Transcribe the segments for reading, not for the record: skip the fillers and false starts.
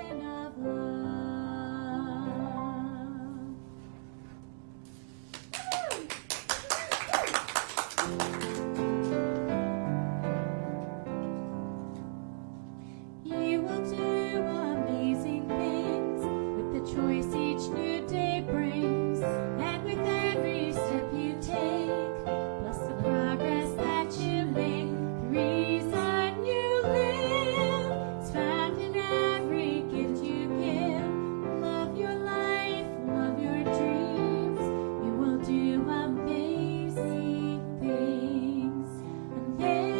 expression of love. You will do amazing things with the choice each new day brings, and with every step you take, plus the progress that you make. The reason you live is found in every gift you give. Love your life, love your dreams. You will do amazing things. Amazing,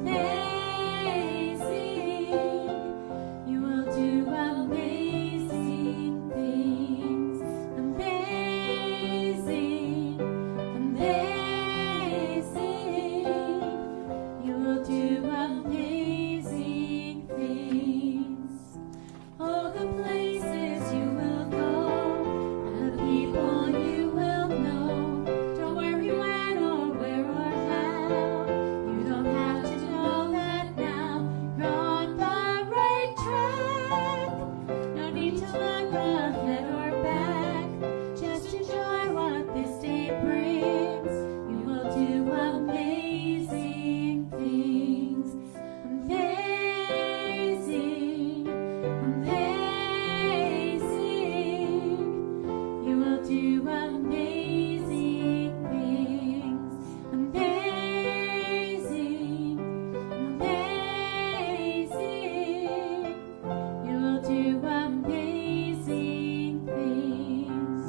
amazing. You will do amazing things. Amazing, amazing. You will do amazing things. Oh, the places you will go, and the people you will know. Don't worry when or where or how. You don't have to know that now. You're on the right track. No need to look ahead or back. Just enjoy what this day brings. You will do amazing things. Amazing, amazing. You will do amazing things. Amazing, amazing. You will do amazing things.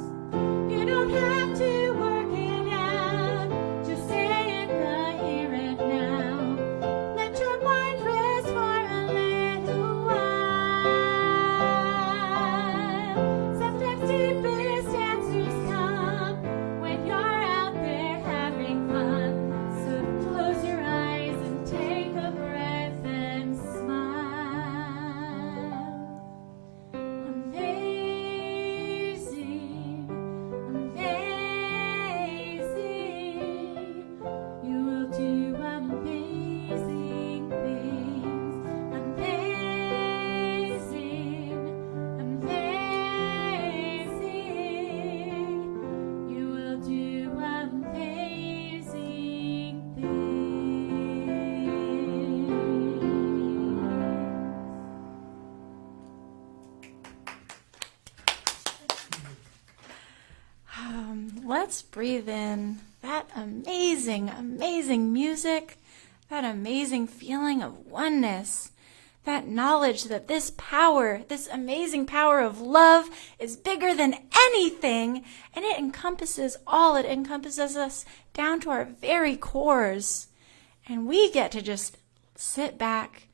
You don't have to work it out. Just say it right here and now. Let your mind rest for a little while. Sometimes deepest answers come when you're out there having fun. So close your eyes and take a breath and smile. Amazing, amazing. You will do amazing things. Amazing, amazing. You will do amazing things. Let's breathe in that amazing, amazing music, that amazing feeling of oneness, that knowledge that this power, this amazing power of love is bigger than anything, and it encompasses all. It encompasses us down to our very cores. And we get to just sit back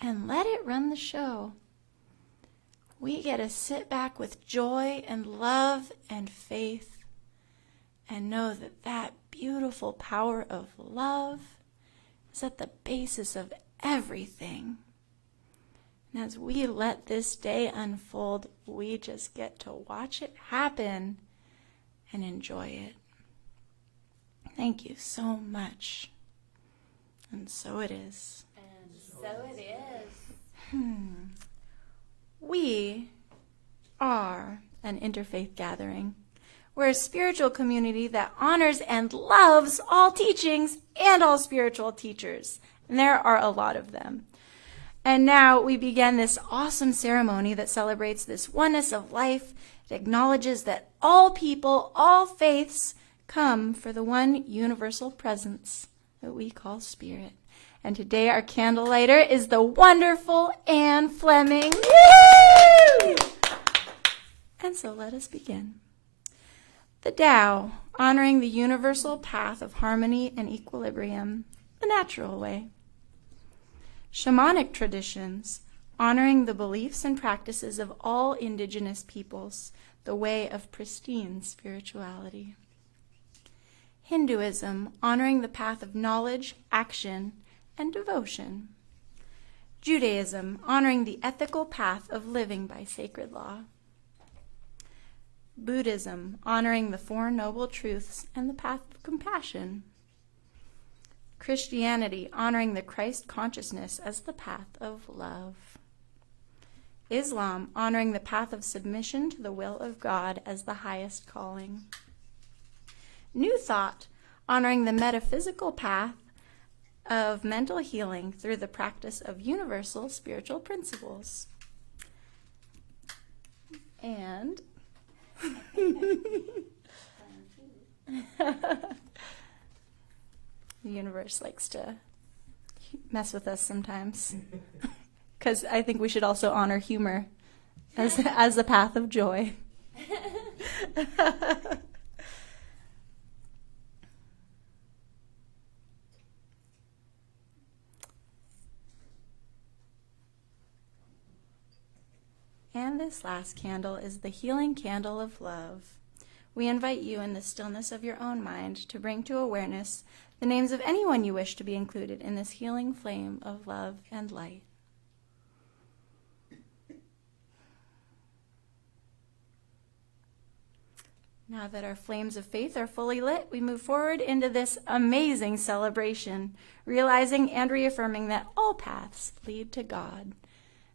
and let it run the show. We get to sit back with joy and love and faith and know that that beautiful power of love is at the basis of everything. And as we let this day unfold, we just get to watch it happen and enjoy it. Thank you so much. And so it is. And so it is. We are an interfaith gathering. We're a spiritual community that honors and loves all teachings and all spiritual teachers. And there are a lot of them. And now we begin this awesome ceremony that celebrates this oneness of life. It acknowledges that all people, all faiths, come for the one universal presence that we call Spirit. And today our candle lighter is the wonderful Anne Fleming. Woo! And so let us begin. The Tao, honoring the universal path of harmony and equilibrium, the natural way. Shamanic traditions, honoring the beliefs and practices of all indigenous peoples, the way of pristine spirituality. Hinduism, honoring the path of knowledge, action, and devotion. Judaism, honoring the ethical path of living by sacred law. Buddhism, honoring the Four Noble Truths and the path of compassion. Christianity, honoring the Christ consciousness as the path of love. Islam, honoring the path of submission to the will of God as the highest calling. New Thought, honoring the metaphysical path of mental healing through the practice of universal spiritual principles. And the universe likes to mess with us sometimes. Because I think we should also honor humor as the path of joy. And this last candle is the healing candle of love. We invite you in the stillness of your own mind to bring to awareness the names of anyone you wish to be included in this healing flame of love and light. Now that our flames of faith are fully lit, we move forward into this amazing celebration, realizing and reaffirming that all paths lead to God.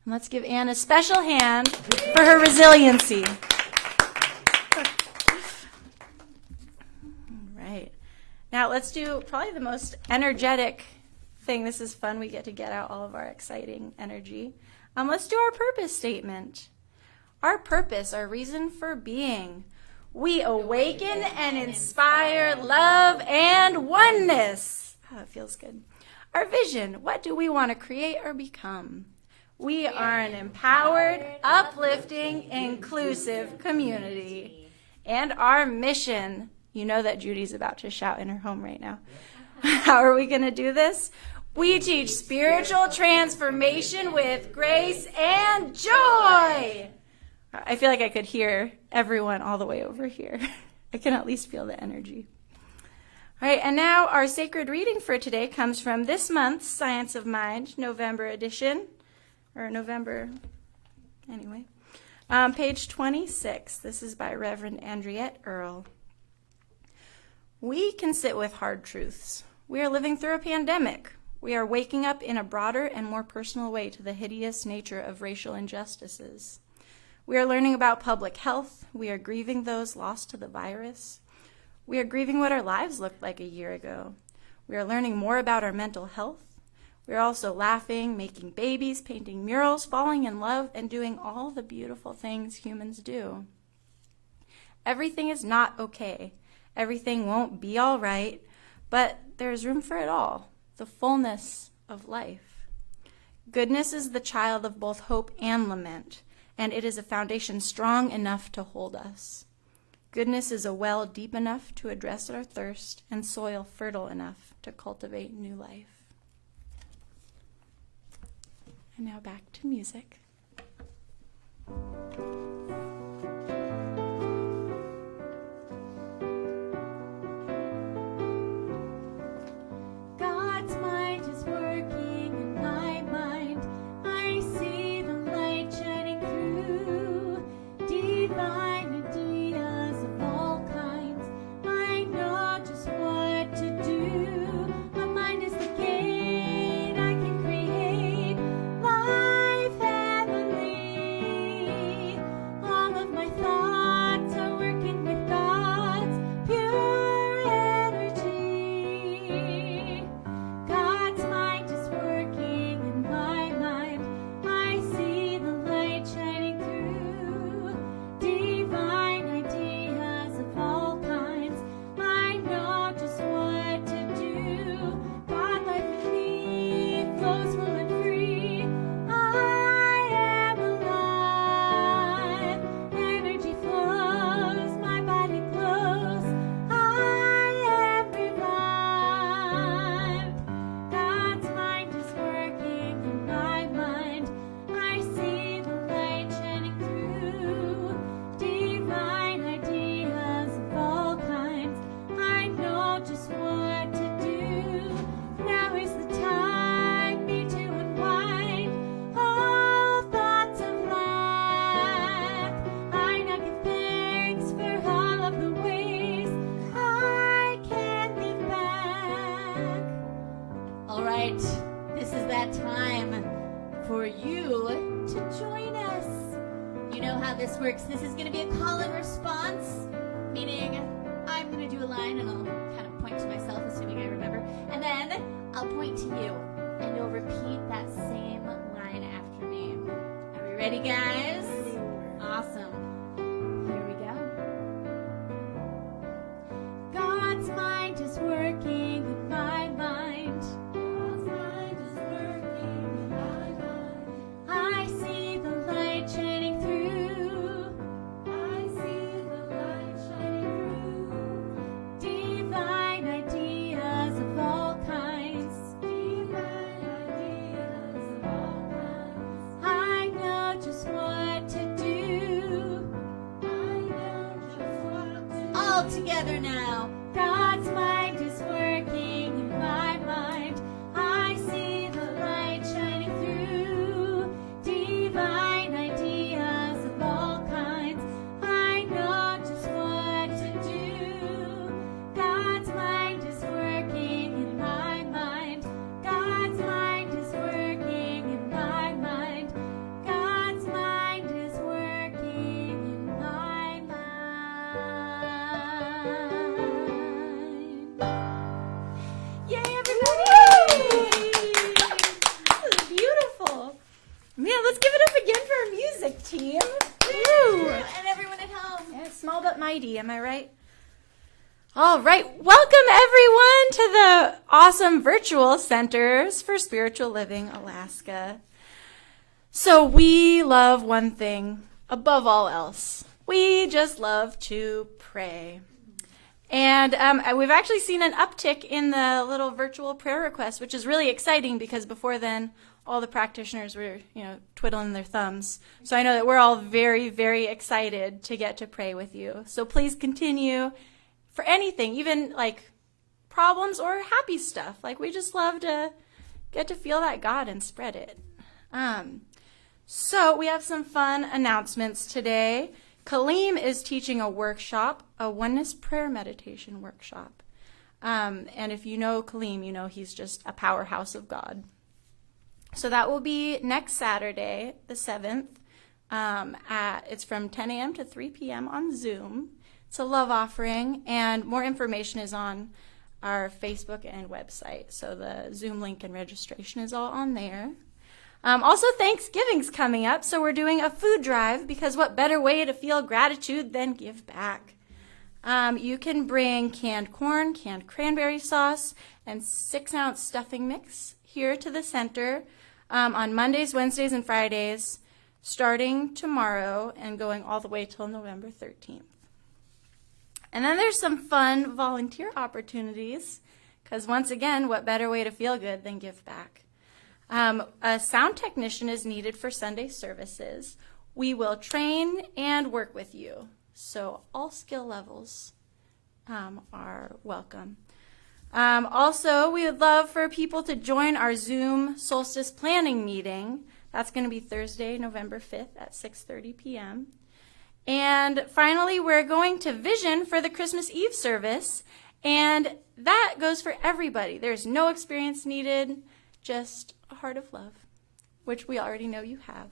And let's give Anne a special hand for her resiliency. All right. Now let's do probably the most energetic thing. This is fun. We get to get out all of our exciting energy. Let's do our purpose statement. Our purpose, our reason for being. We awaken and inspire love and oneness. Oh, it feels good. Our vision, what do we want to create or become? We are an empowered, uplifting, inclusive community. And our mission, you know that Judy's about to shout in her home right now. How are we going to do this? We teach spiritual transformation with grace and joy. I feel like I could hear everyone all the way over here. I can at least feel the energy. All right, and now our sacred reading for today comes from this month's Science of Mind, November edition, page 26. This is by Reverend Andriette Earle. We can sit with hard truths. We are living through a pandemic. We are waking up in a broader and more personal way to the hideous nature of racial injustices. We are learning about public health. We are grieving those lost to the virus. We are grieving what our lives looked like a year ago. We are learning more about our mental health. We are also laughing, making babies, painting murals, falling in love, and doing all the beautiful things humans do. Everything is not okay. Everything won't be all right, but there is room for it all, the fullness of life. Goodness is the child of both hope and lament, and it is a foundation strong enough to hold us. Goodness is a well deep enough to address our thirst and soil fertile enough to cultivate new life. And now back to music. God's mind is working in my mind. I see the light shining through. Divine ideas of all kinds. I know just what to do. My mind is the gate I can create. Life, heaven, to join us. You know how this works. This is going to be a call and response, meaning I'm going to do a line and I'll kind of point to myself, assuming I remember, and then I'll point to you, and you'll repeat that same line after me. Are we ready, guys? Awesome. Here we go. God's mind is working in my mind. God's mind is working in my mind. I see the light shining through. I see the light shining through. Divine ideas of all kinds. Divine ideas of all kinds. I know just what to do. I know just what to do. All together now. God's mind is working in my mind. I see the light shining through. Divine ideas of all kinds. I know just what to do. God's mind is working in my mind. God's mind is working in my mind. God's mind is working in my mind. Yay, everybody! This is beautiful. Man, let's give it up again for our music team. Woo! And everyone at home. Yeah, small but mighty, am I right? All right, welcome everyone to the awesome virtual Centers for Spiritual Living Alaska. So we love one thing above all else. We just love to pray. And we've actually seen an uptick in the little virtual prayer requests, which is really exciting because before then, all the practitioners were, twiddling their thumbs. So I know that we're all very, very excited to get to pray with you. So please continue for anything, even like problems or happy stuff. Like we just love to get to feel that God and spread it. So we have some fun announcements today. Kaleem is teaching a workshop, a oneness prayer meditation workshop. And if you know Kaleem, you know he's just a powerhouse of God. So that will be next Saturday, the 7th. It's from 10 a.m. to 3 p.m. on Zoom. It's a love offering, and more information is on our Facebook and website. So the Zoom link and registration is all on there. Also, Thanksgiving's coming up, so we're doing a food drive because what better way to feel gratitude than give back? You can bring canned corn, canned cranberry sauce, and 6-ounce stuffing mix here to the center on Mondays, Wednesdays, and Fridays, starting tomorrow and going all the way till November 13th. And then there's some fun volunteer opportunities because once again, what better way to feel good than give back? A sound technician is needed for Sunday services. We will train and work with you. So all skill levels are welcome. Also, we would love for people to join our Zoom solstice planning meeting. That's going to be Thursday, November 5th at 6:30 p.m. And finally, we're going to Vision for the Christmas Eve service. And that goes for everybody. There's no experience needed, just a heart of love, which we already know you have.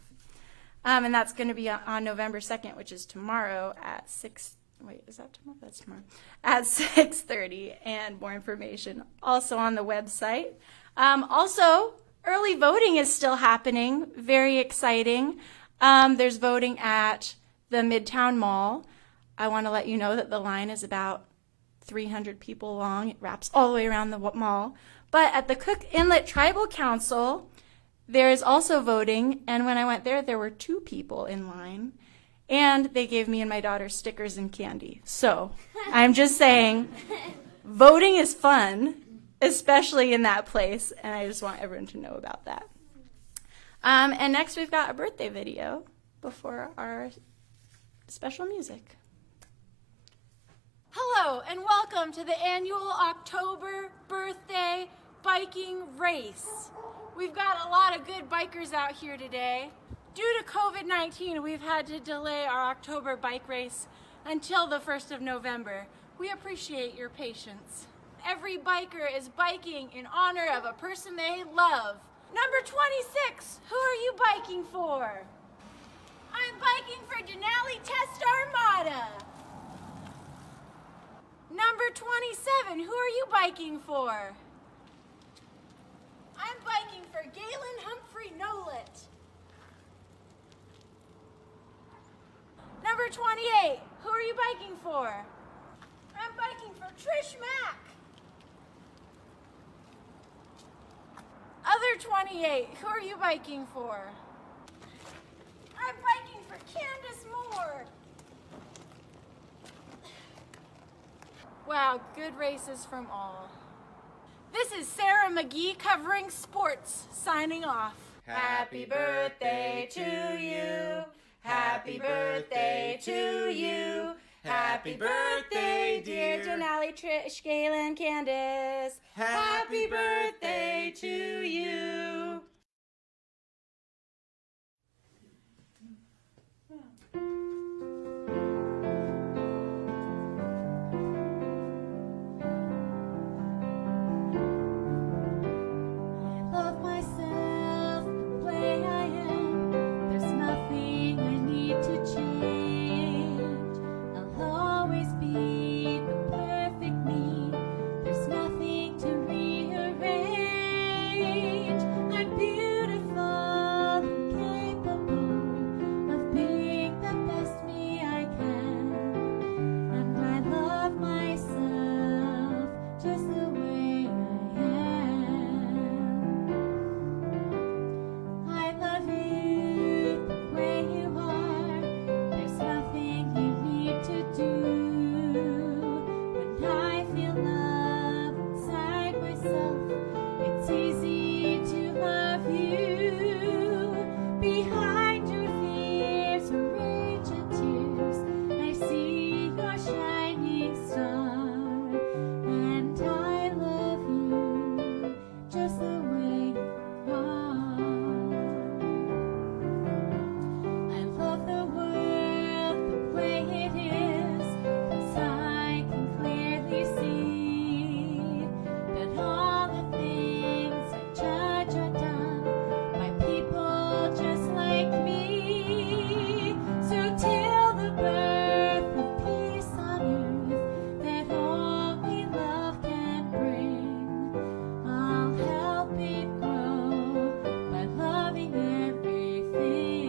And that's going to be on November 2nd, which is tomorrow at 6. Wait, is that tomorrow? That's tomorrow. At 6:30, and more information also on the website. Also, early voting is still happening. Very exciting. There's voting at the Midtown Mall. I want to let you know that the line is about 300 people long. It wraps all the way around the mall. But at the Cook Inlet Tribal Council, there is also voting. And when I went there, there were 2 people in line. And they gave me and my daughter stickers and candy. So I'm just saying, voting is fun, especially in that place. And I just want everyone to know about that. And next we've got a birthday video before our special music. Hello and welcome to the annual October birthday biking race. We've got a lot of good bikers out here today. Due to COVID-19, we've had to delay our October bike race until the 1st of November. We appreciate your patience. Every biker is biking in honor of a person they love. Number 26, who are you biking for? I'm biking for Denali Test Armada. Number 27, who are you biking for? I'm biking for Galen Humphrey Nolet. Number 28, who are you biking for? I'm biking for Trish Mack. Other 28, who are you biking for? I'm biking for Candace Moore. Wow, good races from all. This is Sarah McGee covering sports, signing off. Happy birthday to you. Happy birthday to you. Happy birthday, dear Denali, Trish, Galen, Candace. Happy birthday to you. I love myself the way I am. There's nothing I need to change. I'll always be the perfect me. There's nothing to rearrange. I'm beautiful and capable of being the best me I can. And I love myself just the way I am. I love you the way you are. There's nothing you need to do. When I feel love inside myself, it's easy to love you. Behind your fears, your rage and tears, I see your shining star. And I love you just the way you are. I love the world the way it is, 'cause I can clearly see that all the things I judge are done by people just like me. So till the birth of peace on earth that only love can bring, I'll help it grow by loving everything.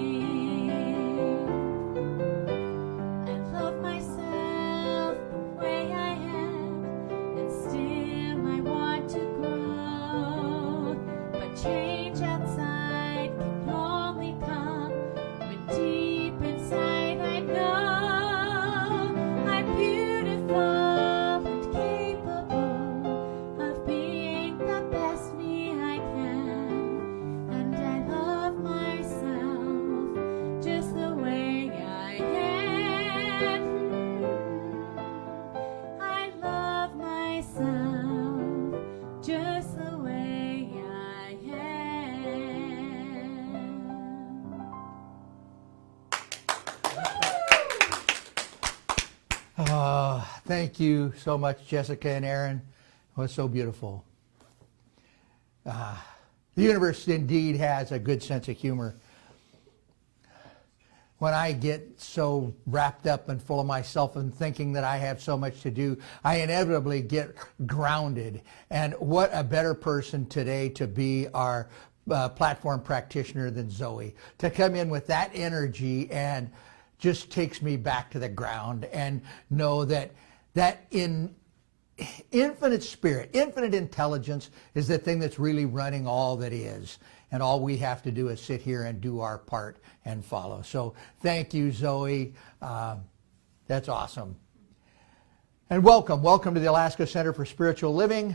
I love myself the way I am, and still I want to grow. But change outside can only come when deep inside I know I'm beautiful and capable of being the best me I can. And I love myself just the way I am. I love myself just the way I am. Oh, thank you so much, Jessica and Aaron. It was so beautiful. The universe indeed has a good sense of humor. When I get so wrapped up and full of myself and thinking that I have so much to do, I inevitably get grounded. And what a better person today to be our platform practitioner than Zoe, to come in with that energy and just takes me back to the ground and know that in infinite spirit, infinite intelligence is the thing that's really running all that is. And all we have to do is sit here and do our part and follow. So thank you, Zoe. That's awesome. And welcome to the Alaska Center for Spiritual Living.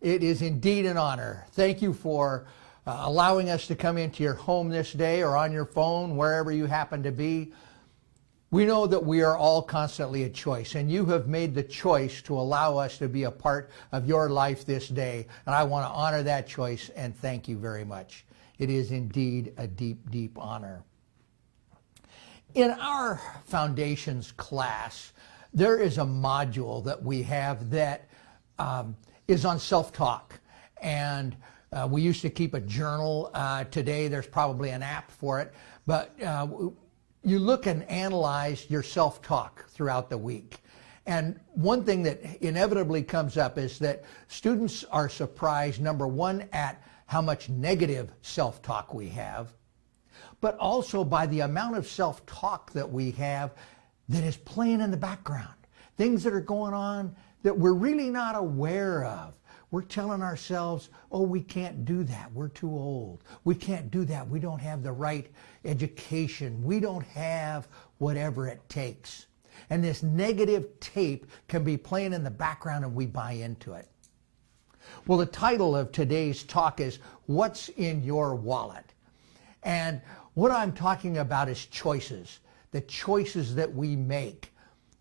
It is indeed an honor. Thank you for allowing us to come into your home this day or on your phone, wherever you happen to be. We know that we are all constantly a choice, and you have made the choice to allow us to be a part of your life this day. And I want to honor that choice and thank you very much. It is indeed a deep, deep honor. In our foundations class, there is a module that we have that is on self-talk. And We used to keep a journal. Today there's probably an app for it. But you look and analyze your self-talk throughout the week. And one thing that inevitably comes up is that students are surprised, number one, at how much negative self-talk we have, but also by the amount of self-talk that we have that is playing in the background. Things that are going on that we're really not aware of. We're telling ourselves, oh, we can't do that. We're too old. We can't do that. We don't have the right education. We don't have whatever it takes. And this negative tape can be playing in the background and we buy into it. Well, the title of today's talk is, What's in Your Wallet? And what I'm talking about is choices, the choices that we make.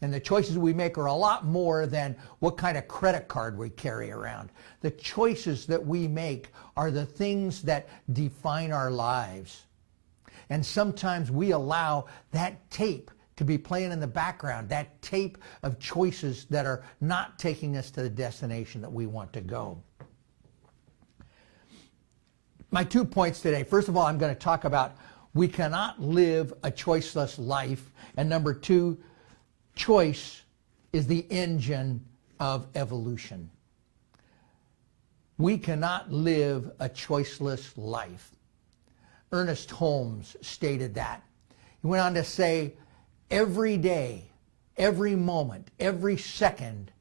And the choices we make are a lot more than what kind of credit card we carry around. The choices that we make are the things that define our lives. And sometimes we allow that tape to be playing in the background, that tape of choices that are not taking us to the destination that we want to go. My 2 points today. First of all, I'm going to talk about we cannot live a choiceless life. And number 2, choice is the engine of evolution. We cannot live a choiceless life. Ernest Holmes stated that. He went on to say, every day, every moment, every second,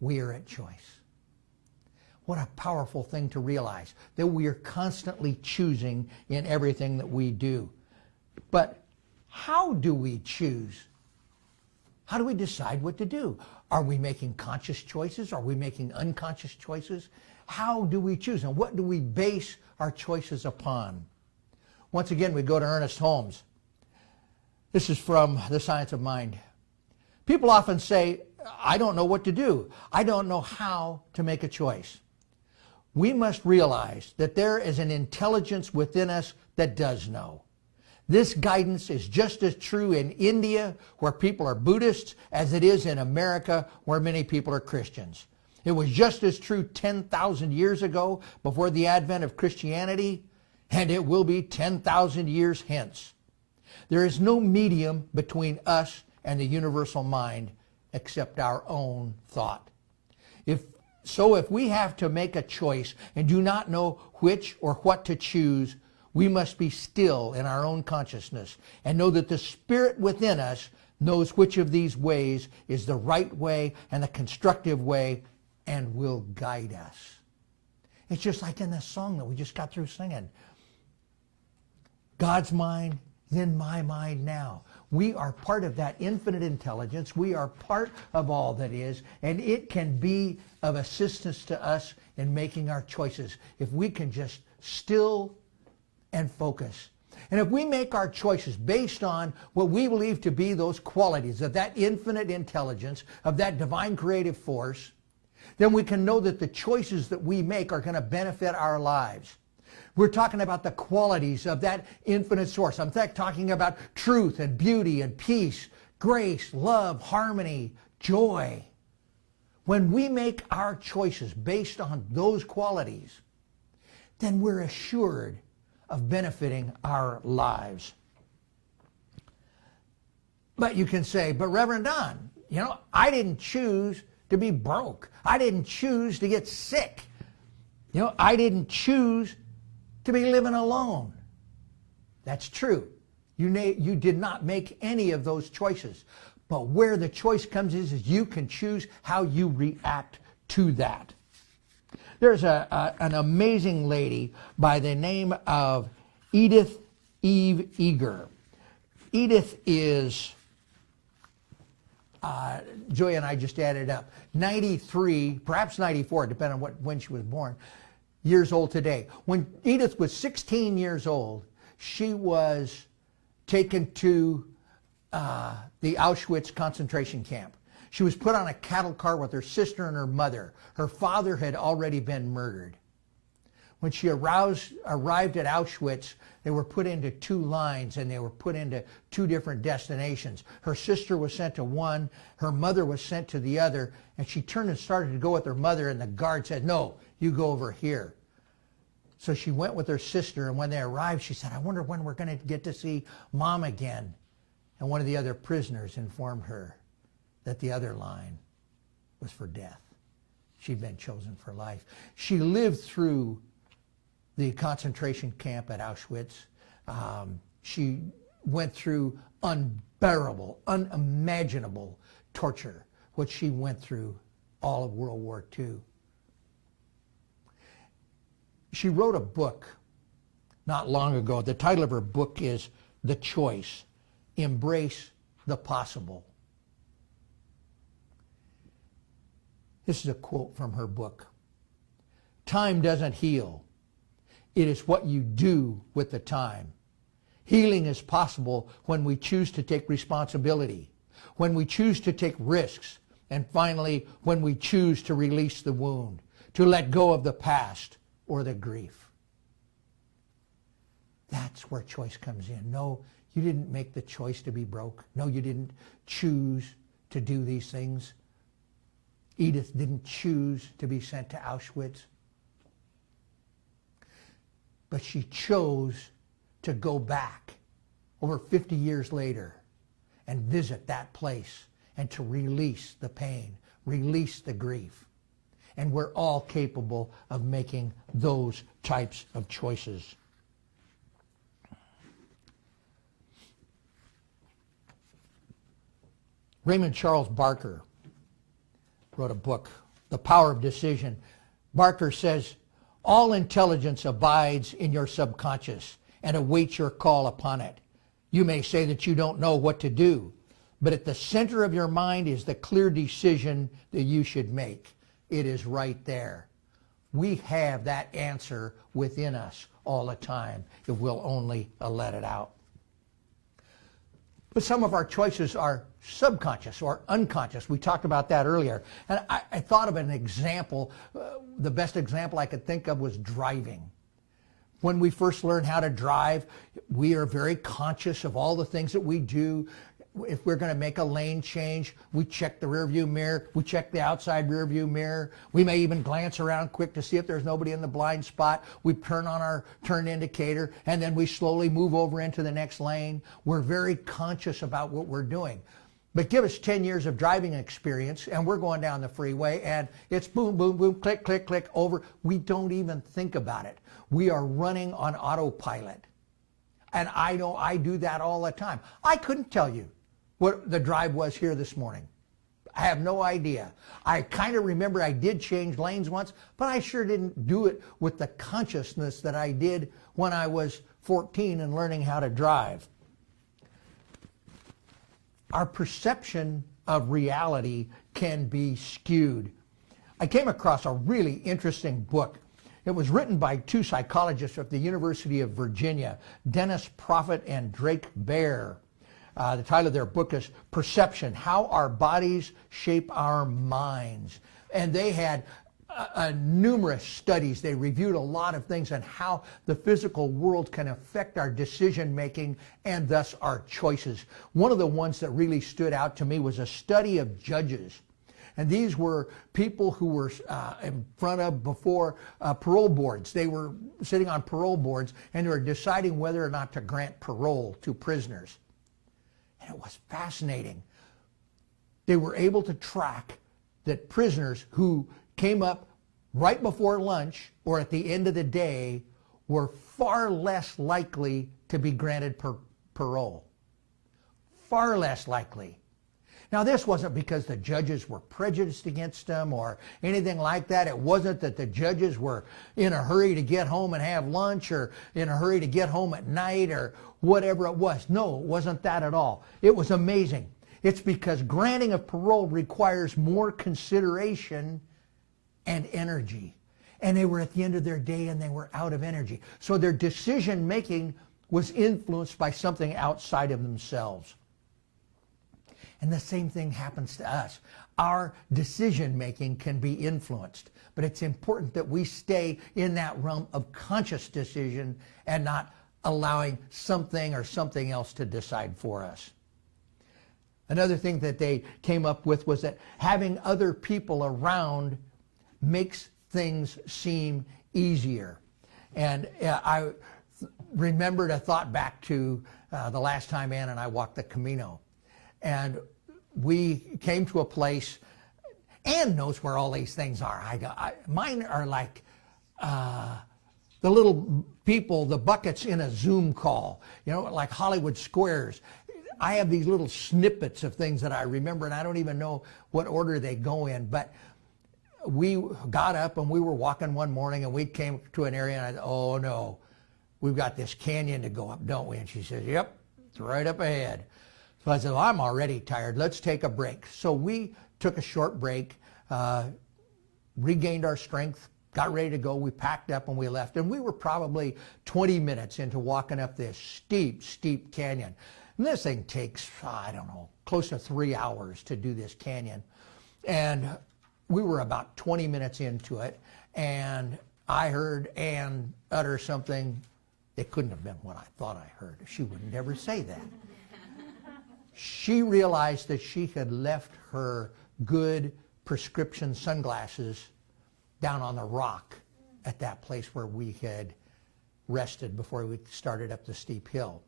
we are at choice. What a powerful thing to realize, that we are constantly choosing in everything that we do. But how do we choose? How do we decide what to do? Are we making conscious choices? Are we making unconscious choices? How do we choose? And what do we base our choices upon? Once again, we go to Ernest Holmes. This is from The Science of Mind. People often say, I don't know what to do. I don't know how to make a choice. We must realize that there is an intelligence within us that does know. This guidance is just as true in India, where people are Buddhists, as it is in America, where many people are Christians. It was just as true 10,000 years ago, before the advent of Christianity, and it will be 10,000 years hence. There is no medium between us and the universal mind except our own thought. If we have to make a choice and do not know which or what to choose, we must be still in our own consciousness and know that the Spirit within us knows which of these ways is the right way and the constructive way and will guide us. It's just like in the song that we just got through singing. God's mind is in my mind now. We are part of that infinite intelligence. We are part of all that is, and it can be of assistance to us in making our choices if we can just still and focus. And if we make our choices based on what we believe to be those qualities of that infinite intelligence, of that divine creative force, then we can know that the choices that we make are going to benefit our lives. We're talking about the qualities of that infinite source. I'm talking about truth and beauty and peace, grace, love, harmony, joy. When we make our choices based on those qualities, then we're assured of benefiting our lives. But you can say, but Reverend Don, I didn't choose to be broke. I didn't choose to get sick. I didn't choose to be living alone. That's true. You did not make any of those choices. But where the choice comes is you can choose how you react to that. There's an amazing lady by the name of Edith Eve Eger. Edith is, Joy and I just added up, 93, perhaps 94, depending on when she was born, years old today. When Edith was 16 years old, she was taken to the Auschwitz concentration camp. She was put on a cattle car with her sister and her mother. Her father had already been murdered. When she arrived at Auschwitz, they were put into 2 lines and they were put into 2 different destinations. Her sister was sent to one, her mother was sent to the other, and she turned and started to go with her mother, and the guard said, no, You go over here. So she went with her sister, and when they arrived, she said, I wonder when we're going to get to see Mom again. And one of the other prisoners informed her that the other line was for death. She'd been chosen for life. She lived through the concentration camp at Auschwitz. She went through unbearable, unimaginable torture, what she went through all of World War II. She wrote a book not long ago. The title of her book is The Choice, Embrace the Possible. This is a quote from her book. Time doesn't heal. It is what you do with the time. Healing is possible when we choose to take responsibility, when we choose to take risks, and finally, when we choose to release the wound, to let go of the past or the grief. That's where choice comes in. No, you didn't make the choice to be broke. No, you didn't choose to do these things. Edith didn't choose to be sent to Auschwitz. But she chose to go back over 50 years later and visit that place and to release the pain, release the grief. And we're all capable of making those types of choices. Raymond Charles Barker wrote a book, The Power of Decision. Barker says, all intelligence abides in your subconscious and awaits your call upon it. You may say that you don't know what to do, but at the center of your mind is the clear decision that you should make. It is right there. We have that answer within us all the time if we'll only let it out. But some of our choices are subconscious or unconscious. We talked about that earlier. And I thought of an example. The best example I could think of was driving. When we first learn how to drive, we are very conscious of all the things that we do. If we're going to make a lane change, we check the rearview mirror, we check the outside rearview mirror. We may even glance around quick to see if there's nobody in the blind spot. We turn on our turn indicator, and then we slowly move over into the next lane. We're very conscious about what we're doing. But give us 10 years of driving experience, and we're going down the freeway, and it's boom, boom, boom, click, click, click, over. We don't even think about it. We are running on autopilot. And I know I do that all the time. I couldn't tell you what the drive was here this morning. I have no idea. I kind of remember I did change lanes once, but I sure didn't do it with the consciousness that I did when I was 14 and learning how to drive. Our perception of reality can be skewed. I came across a really interesting book. It was written by two psychologists at the University of Virginia, Dennis Prophet and Drake Baer. The title of their book is Perception, How Our Bodies Shape Our Minds. And they had numerous studies. They reviewed a lot of things on how the physical world can affect our decision making and thus our choices. One of the ones that really stood out to me was a study of judges. And these were people who were in front of before parole boards. They were sitting on parole boards and they were deciding whether or not to grant parole to prisoners. And it was fascinating. They were able to track that prisoners who came up right before lunch or at the end of the day were far less likely to be granted parole. Far less likely. Now, this wasn't because the judges were prejudiced against them or anything like that. It wasn't that the judges were in a hurry to get home and have lunch or in a hurry to get home at night or whatever it was. No, it wasn't that at all. It was amazing. It's because granting of parole requires more consideration and energy. And they were at the end of their day and they were out of energy. So their decision making was influenced by something outside of themselves. And the same thing happens to us. Our decision making can be influenced, but it's important that we stay in that realm of conscious decision and not allowing something or something else to decide for us. Another thing that they came up with was that having other people around makes things seem easier. And I remembered a thought back to the last time Ann and I walked the Camino. And we came to a place. Ann knows where all these things are. Mine are like the little people, the buckets in a Zoom call, like Hollywood Squares. I have these little snippets of things that I remember, and I don't even know what order they go in. But we got up and we were walking one morning, and we came to an area, and I thought, oh no, we've got this canyon to go up, don't we? And she says, yep, it's right up ahead. So I said, well, I'm already tired. Let's take a break. So we took a short break, regained our strength, got ready to go. We packed up and we left. And we were probably 20 minutes into walking up this steep, steep canyon. And this thing takes, I don't know, close to 3 hours to do this canyon. And we were about 20 minutes into it, and I heard Ann utter something. It couldn't have been what I thought I heard. She would never say that. She realized that she had left her good prescription sunglasses down on the rock at that place where we had rested before we started up the steep hill.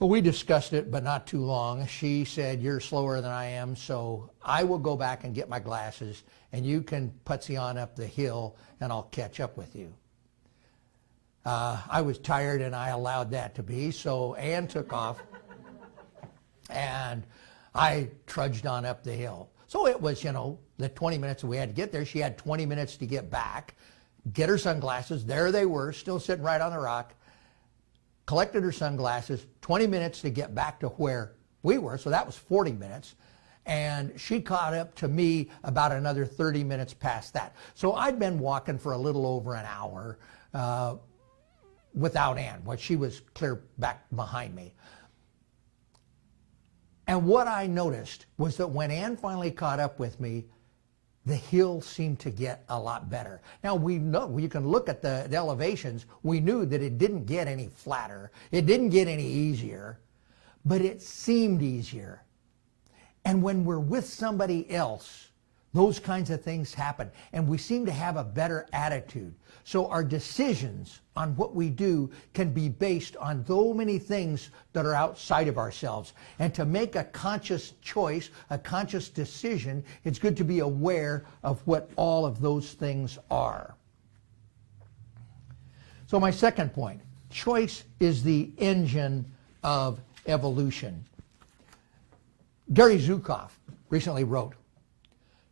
Well, we discussed it, but not too long. She said, you're slower than I am, so I will go back and get my glasses, and you can putsy on up the hill, and I'll catch up with you. I was tired, and I allowed that to be, so Ann took off, and I trudged on up the hill. So it was, the 20 minutes that we had to get there. She had 20 minutes to get back, get her sunglasses. There they were, still sitting right on the rock. Collected her sunglasses, 20 minutes to get back to where we were, so that was 40 minutes. And she caught up to me about another 30 minutes past that. So I'd been walking for a little over an hour without Ann, while she was clear back behind me. And what I noticed was that when Ann finally caught up with me, the hill seemed to get a lot better. Now, we know, you can look at the elevations, we knew that it didn't get any flatter, it didn't get any easier, but it seemed easier. And when we're with somebody else, those kinds of things happen, and we seem to have a better attitude. So our decisions on what we do can be based on so many things that are outside of ourselves. And to make a conscious choice, a conscious decision, it's good to be aware of what all of those things are. So my second point, choice is the engine of evolution. Gary Zukav recently wrote,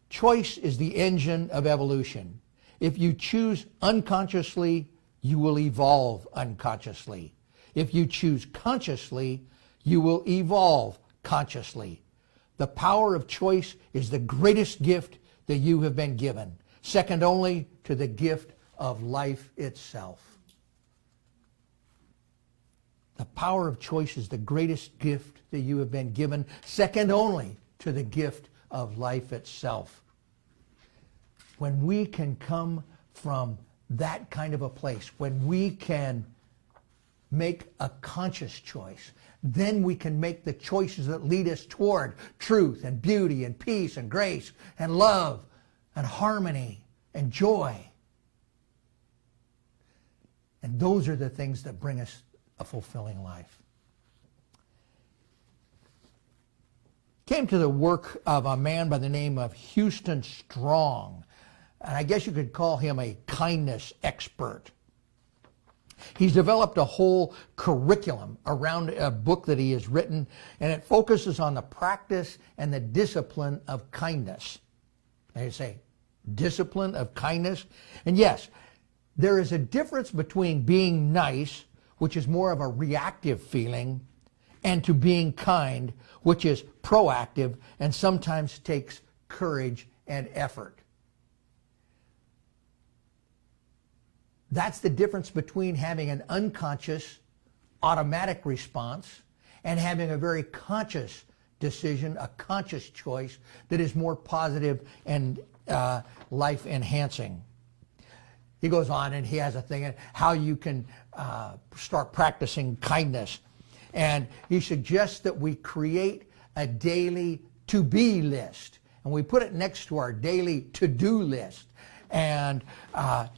choice is the engine of evolution. If you choose unconsciously, you will evolve unconsciously. If you choose consciously, you will evolve consciously. The power of choice is the greatest gift that you have been given, second only to the gift of life itself. The power of choice is the greatest gift that you have been given, second only to the gift of life itself. When we can come from that kind of a place, when we can make a conscious choice, then we can make the choices that lead us toward truth and beauty and peace and grace and love and harmony and joy. And those are the things that bring us a fulfilling life. Came to the work of a man by the name of Houston Strong. And I guess you could call him a kindness expert. He's developed a whole curriculum around a book that he has written, and it focuses on the practice and the discipline of kindness. Now you say, discipline of kindness? And yes, there is a difference between being nice, which is more of a reactive feeling, and to being kind, which is proactive and sometimes takes courage and effort. That's the difference between having an unconscious, automatic response and having a very conscious decision, a conscious choice that is more positive and life-enhancing. He goes on and he has a thing on how you can start practicing kindness. And he suggests that we create a daily to-be list. And we put it next to our daily to-do list. And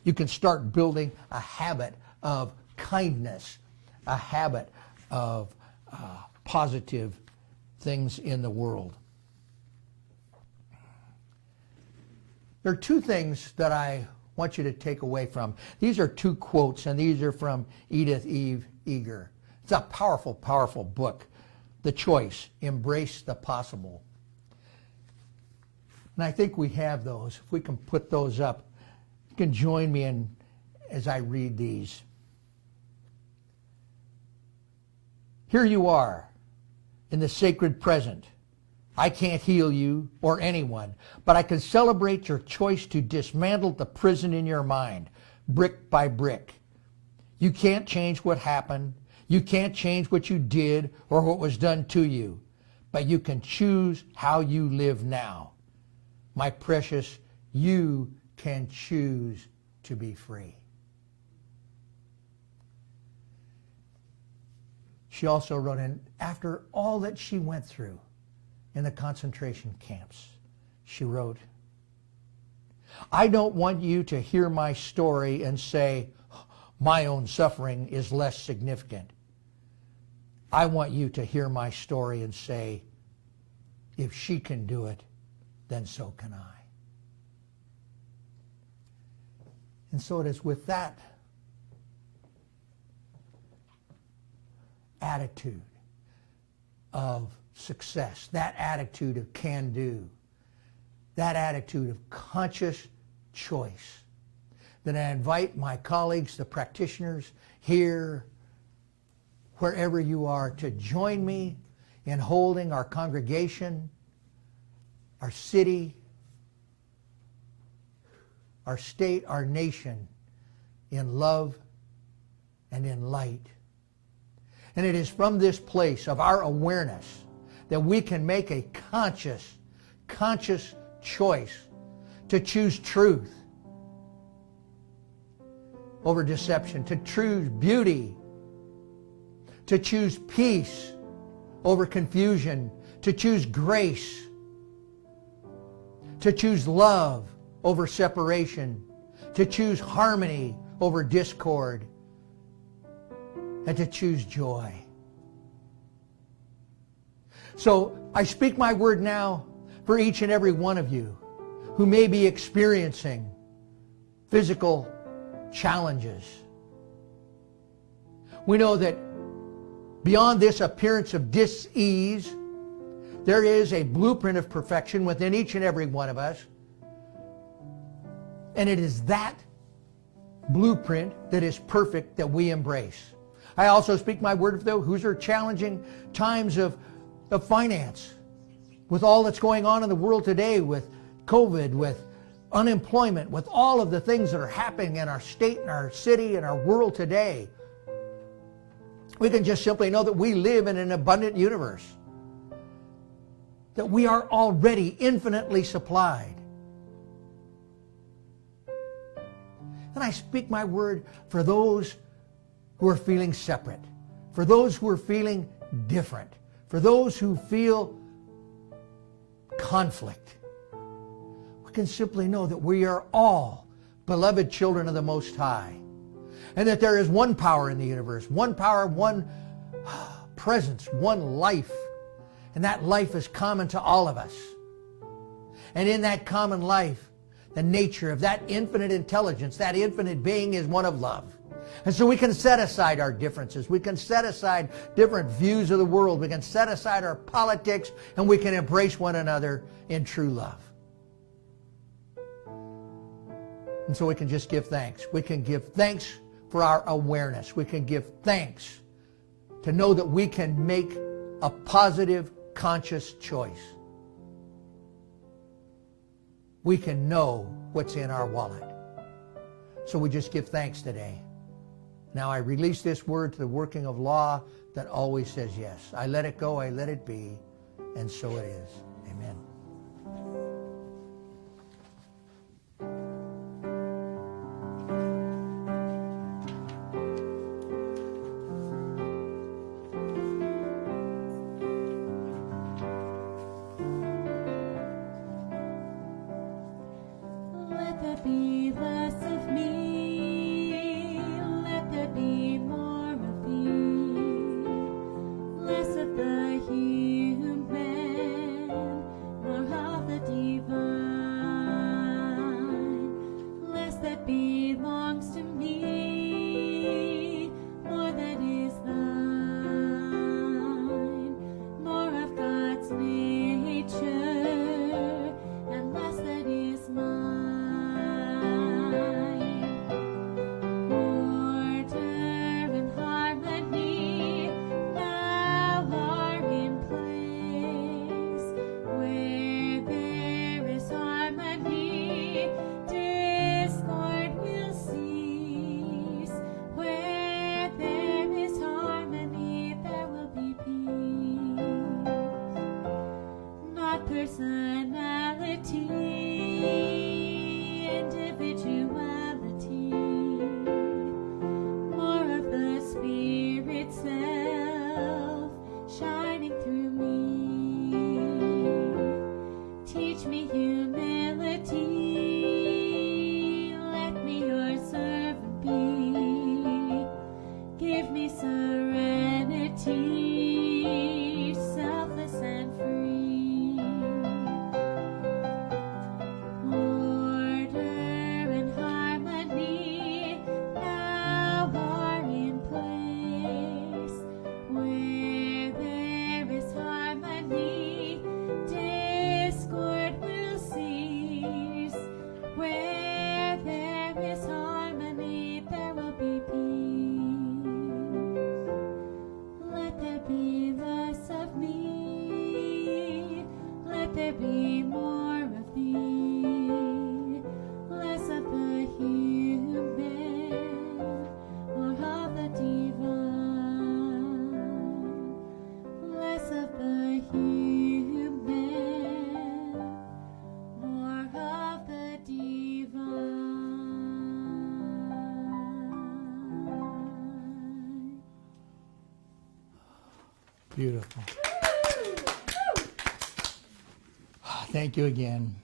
you can start building a habit of kindness, a habit of positive things in the world. There are two things that I want you to take away from. These are two quotes, and these are from Edith Eve Eger. It's a powerful, powerful book. The Choice, Embrace the Possible. And I think we have those. If we can put those up, you can join me in as I read these. Here you are in the sacred present. I can't heal you or anyone, but I can celebrate your choice to dismantle the prison in your mind, brick by brick. You can't change what happened. You can't change what you did or what was done to you, but you can choose how you live now. My precious, you can choose to be free. She also wrote in, after all that she went through in the concentration camps, she wrote, I don't want you to hear my story and say, my own suffering is less significant. I want you to hear my story and say, if she can do it, then so can I. And so it is with that attitude of success, that attitude of can do, that attitude of conscious choice, that I invite my colleagues, the practitioners here, wherever you are, to join me in holding our congregation, our city, our state, our nation in love and in light. And it is from this place of our awareness that we can make a conscious choice to choose truth over deception, to choose beauty, to choose peace over confusion, to choose grace, to choose love over separation, to choose harmony over discord, and to choose joy. So I speak my word now for each and every one of you who may be experiencing physical challenges. We know that beyond this appearance of dis-ease, there is a blueprint of perfection within each and every one of us. And it is that blueprint that is perfect that we embrace. I also speak my word for those who are challenging times of finance, with all that's going on in the world today, with COVID, with unemployment, with all of the things that are happening in our state and our city and our world today. We can just simply know that we live in an abundant universe, that we are already infinitely supplied. And I speak my word for those who are feeling separate, for those who are feeling different, for those who feel conflict. We can simply know that we are all beloved children of the Most High, and that there is one power in the universe, one power, one presence, one life, and that life is common to all of us. And in that common life, the nature of that infinite intelligence, that infinite being, is one of love. And so we can set aside our differences. We can set aside different views of the world. We can set aside our politics, and we can embrace one another in true love. And so we can just give thanks. We can give thanks for our awareness. We can give thanks to know that we can make a positive, conscious choice. We can know what's in our wallet. So we just give thanks today. Now I release this word to the working of law that always says yes. I let it go, I let it be, and so it is. Amen. Let that be personality, individuality, more of the Spirit self shining through me. Teach me humility, let me your servant be. Give me serenity, selfless and free. Order and harmony now are in place. Where there is harmony, discord will cease. Where there is harmony, there will be peace. Let there be less of me, let there be more of thee. Less of the human, more of the divine. Less of the human, more of the divine. Beautiful. Thank you again.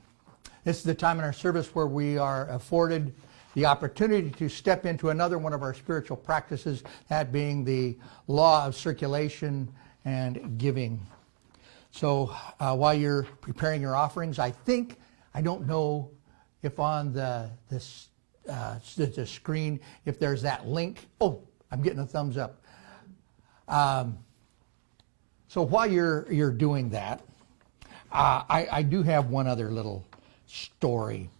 This is the time in our service where we are afforded the opportunity to step into another one of our spiritual practices, that being the law of circulation and giving. So while you're preparing your offerings, I don't know if on the screen, if there's that link. Oh, I'm getting a thumbs up. So while you're doing that, I do have one other little story.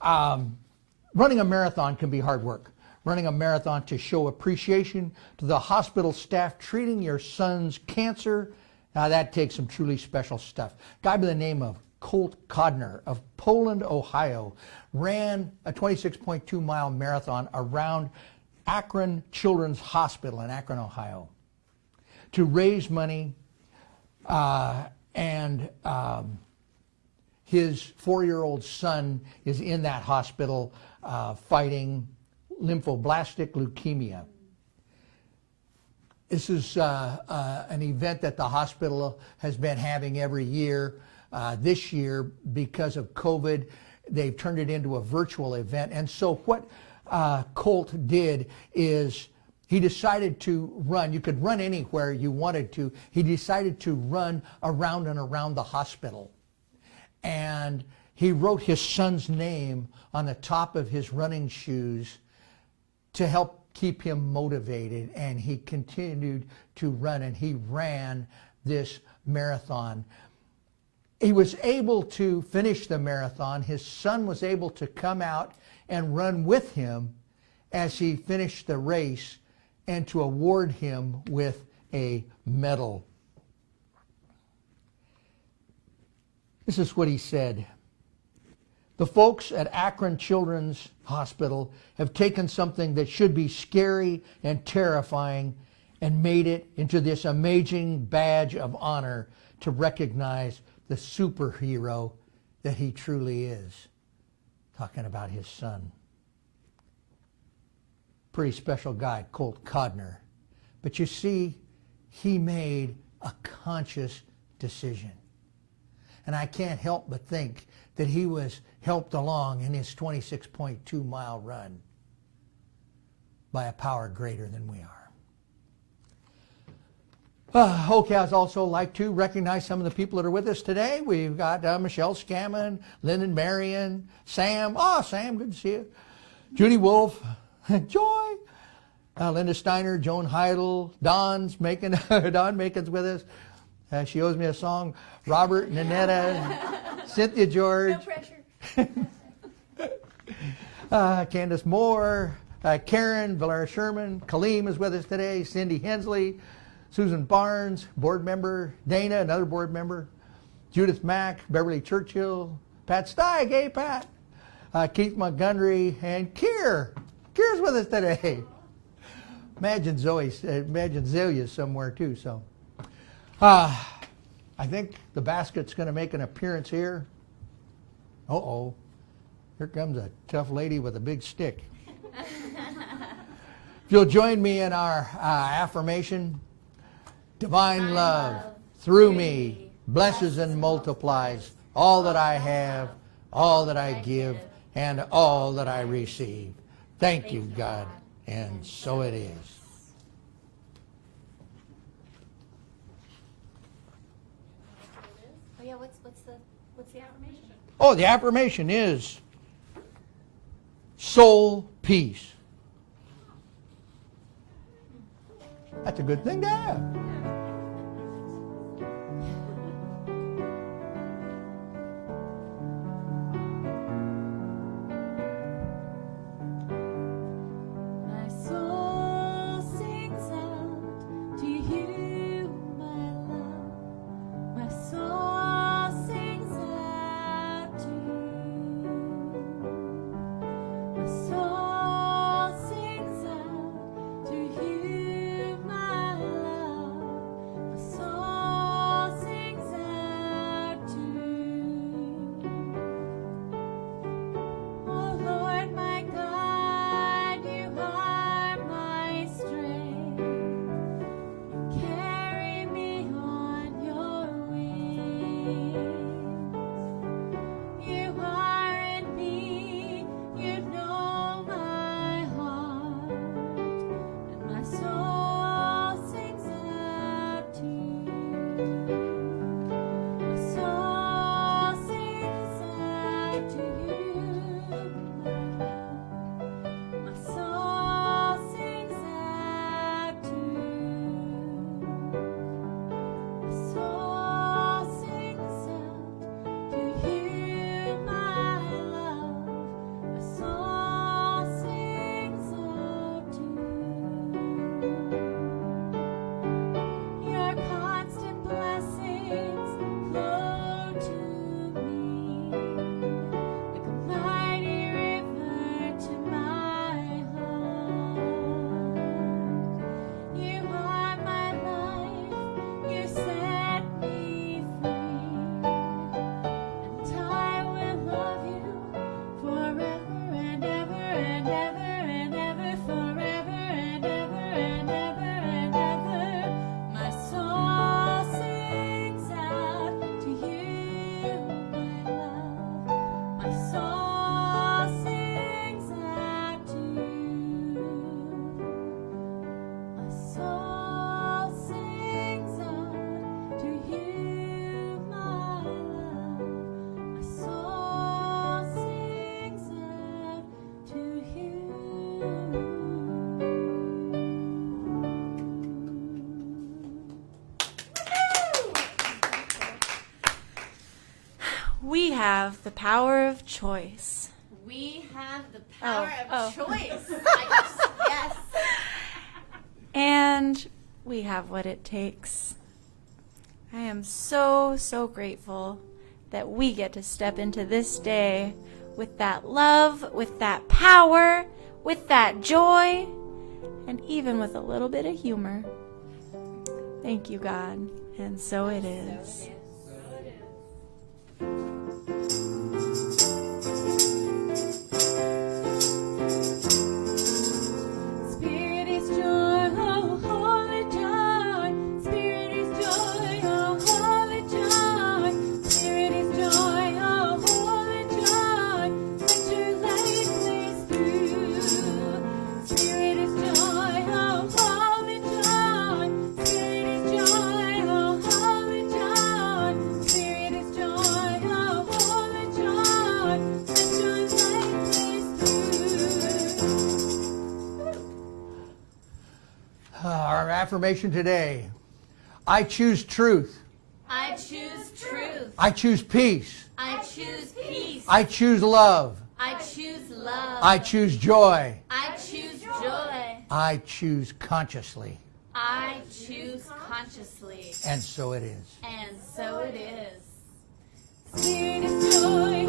Running a marathon can be hard work. Running a marathon to show appreciation to the hospital staff treating your son's cancer, now that takes some truly special stuff. A guy by the name of Colt Kodner of Poland, Ohio, ran a 26.2 mile marathon around Akron Children's Hospital in Akron, Ohio, to raise money, and his 4-year-old son is in that hospital fighting lymphoblastic leukemia. This is an event that the hospital has been having every year. This year, because of COVID, they've turned it into a virtual event. And so what Colt did is he decided to run. You could run anywhere you wanted to. He decided to run around and around the hospital. And he wrote his son's name on the top of his running shoes to help keep him motivated. And he continued to run, and he ran this marathon. He was able to finish the marathon. His son was able to come out and run with him as he finished the race, and to award him with a medal. This is what he said. The folks at Akron Children's Hospital have taken something that should be scary and terrifying and made it into this amazing badge of honor to recognize the superhero that he truly is. Talking about his son. Pretty special guy, Colt Kodner. But you see, he made a conscious decision. And I can't help but think that he was helped along in his 26.2 mile run by a power greater than we are. Okay, I'd also like to recognize some of the people that are with us today. We've got Michelle Scammon, Lyndon Marion, Sam. Oh, Sam, good to see you. Judy Wolf, Joy, Linda Steiner, Joan Heidel, Don Macon's with us. She owes me a song. Robert, Nanetta, Cynthia George. No pressure. Candace Moore, Karen, Valera Sherman, Kaleem is with us today, Cindy Hensley, Susan Barnes, board member, Dana, another board member, Judith Mack, Beverly Churchill, Pat Steig, hey Pat, Keith Montgomery, and Keir. Keir's with us today. Imagine Zelia's somewhere too. So, I think the basket's going to make an appearance here. Uh-oh. Here comes a tough lady with a big stick. If you'll join me in our affirmation. Divine love through me blesses and multiplies all that I have, all that I give, and all that I receive. Thank you, God. And so it is. Oh yeah, what's the affirmation? Oh, the affirmation is soul peace. That's a good thing to have. My soul sings out to you, my love. My soul sings out to you. My soul sings out to you, my love. My soul sings out to you. Oh Lord, my God, you are my strength. You carry me on your wings. You are in me, you know my heart, and my soul sings out to you. My soul sings out to you, my soul sings out to you. My soul sings out to you, my love. My soul sings out to you. Your constant blessings flow to me like a mighty river to my heart. You are my life, you set me free, and I will love you forever and ever and ever and ever, forever and ever and ever and ever. My soul sings out to you, my love. My soul sings out to you. My soul sings out to you, my love. My soul sings out to you. We have the power of choice. We have the power Oh, of choice. Yes. And we have what it takes. I am so, so grateful that we get to step into this day with that love, with that power, with that joy, and even with a little bit of humor. Thank you, God. And so it is. Spirit is joy, oh holy joy. Spirit is joy, oh holy joy. Spirit is joy, oh holy joy. Let your light blaze through. Spirit is joy, oh holy joy. Spirit is joy, oh holy joy. Spirit is joy, oh holy joy. Let your light blaze through. Our affirmation today. I choose truth. I choose truth. I choose peace. I choose peace. I choose love. I choose love. I choose joy. I choose joy. I choose consciously. I choose consciously. And so it is. And so it is. Spirit is joy,